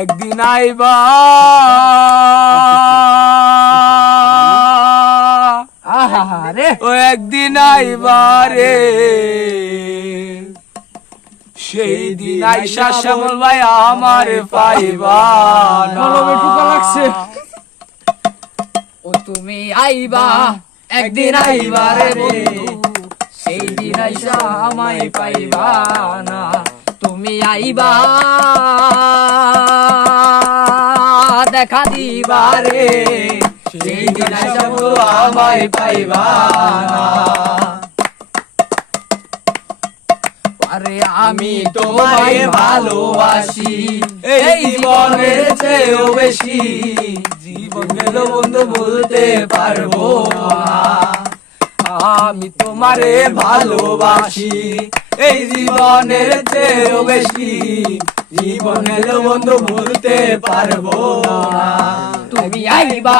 একদিন আইবা। আহা রে ও একদিন আইবা রে। সেই দিন আইসা শ্যামল ভাই আমার পাইবা না। লাগছে। ও তুমি আইবা একদিন আইবা রে বন্ধু। সেই দিন আইসা আমায় পাইবা না। তুমি আইবা। দেখা দিবা রে। সেই দিন আইসা আমায় পাইবা আরে আমি তোমায় ভালোবাসি, এই জীবনের চেয়েও বেশি। জীবন গেল বন্ধু বলতে পারব আমি তোমারে ভালোবাসি, এই জীবনের চেয়েও বেশি। জীবন বন্ধু বলতে পারব তুমি আইবা।